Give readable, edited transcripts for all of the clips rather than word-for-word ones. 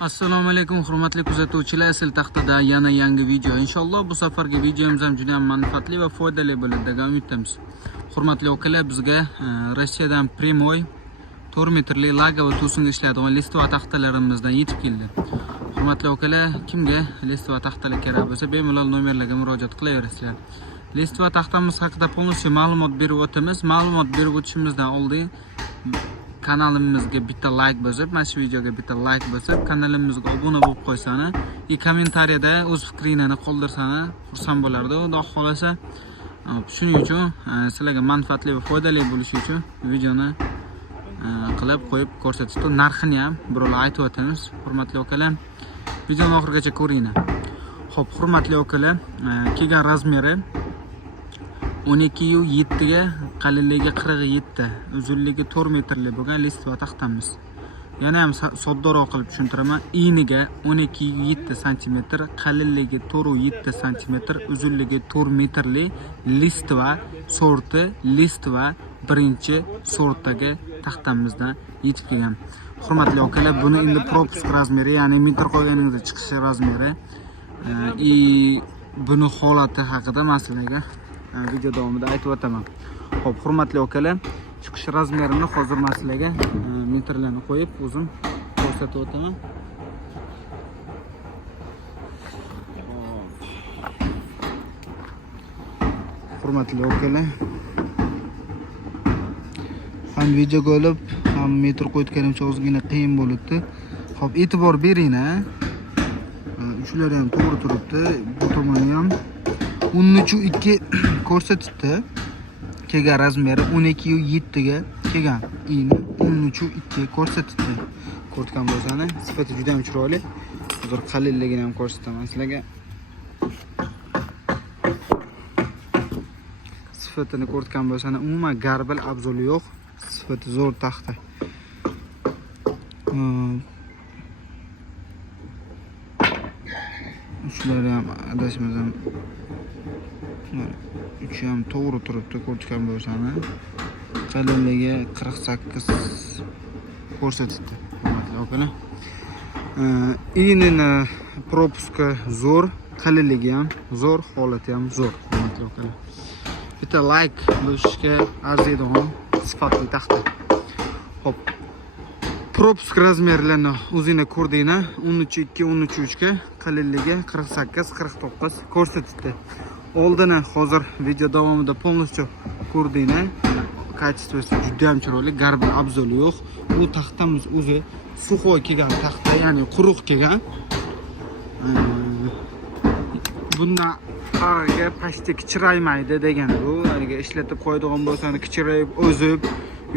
Assalomu alaykum hurmatli kuzatuvchilar, sil taxtada yana yangi video. Inshaalloh bu safargi videomiz ham juda ham manfaatli va foydali bo'ladi degan umiddamiz. Hurmatli akalar, bizga Rossiyadan Primoy 4 metrli laga va to'singa ishlaydigan listva taxtalarimizdan yetib keldi. Hurmatli akalar, kimga listva taxtalar kerak bo'lsa, bemalol nomerlarga murojaat qilaverasizlar. Listva taxtamiz haqida полностью ma'lumot berib o'tamiz. Ma'lumot berib o'tishimizdan oldin kanalimizga bitta like bosib, mana shu videoga bitta like bosib, kanalimizga obuna bo'lib qo'ysani, kommentariyada o'z fikringizni qoldirsani xursand bo'lardi. Xudo xolasa, shuning uchun sizlarga manfaatli va foydali bo'lishi uchun videoni qilib qo'yib ko'rsatishdi. Narxini ham birolar aytib o'tamiz. Hurmatli akalar, videoni oxirigacha ko'ringlar. Xo'p, hurmatli akalar, kelgan razmeri 12.7 ga, qalinligi 47, uzunligi 4 metrli bo'lgan listva taxtamiz. Yana ham soddaroq qilib tushuntiraman. Eniga 12.7 cm, qalinligi 4.7 cm, uzunligi 4 metrli listva sorti, listva birinchi sortdagi taxtamizdan yetib kelgan. Hurmatli akalar, buni endi propusk razmeri, ya'ni metr qo'yganingizda chiqish razmeri buni holati haqida masalaga video davomida aytib o'taman. Xo'p, hurmatli akalar, chiqish razmerini hozir masalaga metrlarni qo'yib o'zim ko'rsatib o'taman. Hurmatli akalar, ham video ko'rib, ham metr qo'yganimcha ozgina qiyin bo'libdi. Xo'p, e'tibor beringlar. Shular ham to'g'ri turibdi. Bu tomoni ham 13.2 ko'rsatibdi. Kelgan razmeri 12.7 ga kelgan. Eni 13.2 ko'rsatibdi. Ko'rgan bo'lsani, sifati juda ham chiroyli. Hozir qalinligini ham ko'rsataman sizlarga. Sifatini ko'rgan bo'lsani, umuman garbil abzuli yo'q. Sifati zo'r taxta. Shular ham adashmasam uch ham to'g'ri turibdi. Ko'rgan bo'lsani, qalinligi 48 ko'rsatibdi. Hurmatli akalar, enini propuska zo'r, qalinligi ham zo'r, holati ham zo'r. Hurmatli akalar, bitta like bo'lishga arziydigan sifatli taxta. Hop, propusk razmerlarini o'zinglar ko'rdinglar. 13.2, 13.3 ga, qalinligi 48-49 ko'rsatibdi. Oldini hozir video davomida полностью ko'rdinglar. Kачествоsi juda ham chiroyli, garbil abzoli yo'q. Bu taxtamiz o'zi suxoy kelgan taxta, ya'ni quruq kelgan. Bundan qarga pashti kichiraymaydi degani bu. Agar ishlatib qo'yadigan bo'lsangiz kichirayib, o'zib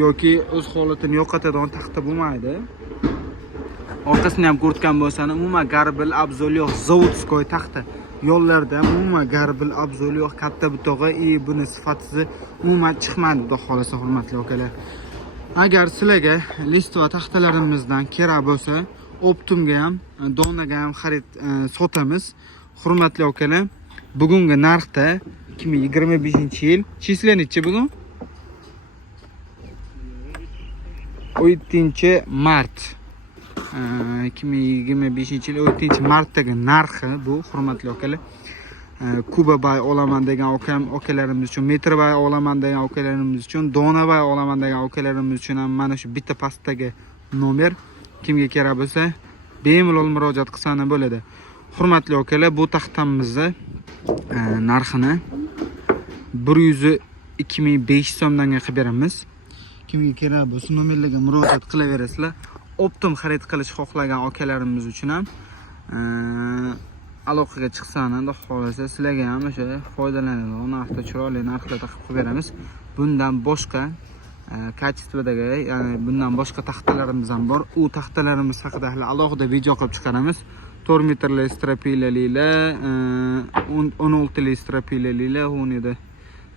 yoki o'z holatini yo'qotadigan taxta bo'lmaydi. Orqasini ham ko'rgan bo'lsangiz, umuman garbil abzoli yo'q, zavodskoy taxta. Yo'llarda umuman garbil abzoli yo'q, katta butog'i, buni sifatisiz umuman chiqmadi, xudo xolasa. Hurmatli akalar, agar sizlarga listva taxtalarimizdan kerak bo'lsa, optimga ham, donaga ham xarid sotamiz. Hurmatli akalar, bugungi narxda 2025-yil chislenichi bugun 7-mart 2025-yil 7-martdagi narxi bu. Hurmatli akalar, kubabay olaman degan akalarimiz uchun, metrabay olaman degan akalarimiz uchun, donabay olaman degan akalarimiz uchun ham mana shu bitta pastdagi nomer. Kimga kerak bo'lsa, bemalol murojaat qilsani bo'ladi. Hurmatli akalar, bu taxtamizni narxini 102.500 so'mdan qilib beramiz. Kimga kerak bo'lsa, nomerlarga murojaat qilaverasizlar. Optim xarid qilish xohlagan akalarimiz uchun ham aloqaga chiqsani, xudo xolasa sizlarga ham o'sha foydalanadigan narxda chiroyli narxlarda qilib beramiz. Bundan boshqa kачестводagi, ya'ni bundan boshqa taxtalarimiz ham bor. U taxtalarimiz haqida hali alohida video qilib chiqaramiz. 4 metrli strapilalilar, 16li strapilalilar, o'nida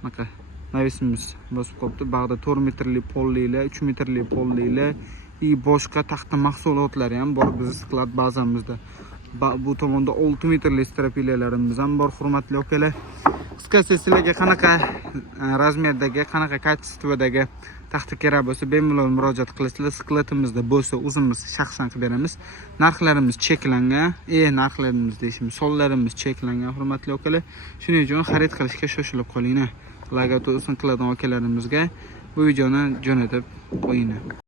bunaqa navisimiz bosib qolibdi. Bag'da 4 metrli pollilar, 3 metrli pollilar boshqa taxta mahsulotlari ham bor bizning sklad bazamizda. Bu tomonda 6 metrli strapilalarimiz ham bor. Hurmatli akalar, qisqasi sizlarga qanaqa razmerdagi, qanaqa kачестводagi taxta kerak bo'lsa bemalol murojaat qilasizlar. Skletimizda bo'lsa o'zimiz shaxsan qilib beramiz. Narxlarimiz cheklangan, narxlarimiz deyishimiz, sonlarimiz cheklangan, hurmatli akalar. Shuning uchun xarid qilishga shoshilib qolinglar. Logotu qiladigan akalarimizga bu videoni jo'natib qo'yinglar.